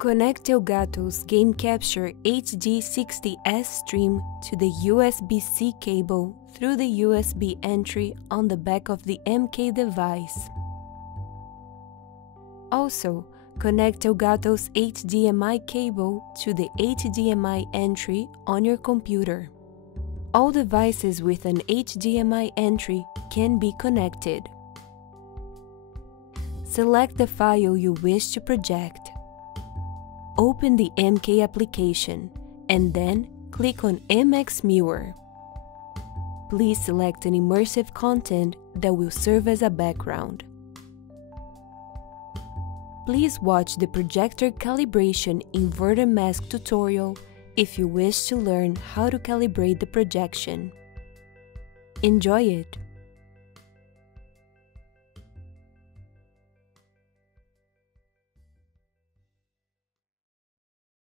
Connect Elgato's Game Capture HD60S stream to the USB-C cable through the USB entry on the back of the MK device. Also, connect Elgato's HDMI cable to the HDMI entry on your computer. All devices with an HDMI entry can be connected. Select the file you wish to project. Open the MK application and then click on MXMirror. Please select an immersive content that will serve as a background. Please watch the projector calibration inverter mask tutorial if you wish to learn how to calibrate the projection. Enjoy it!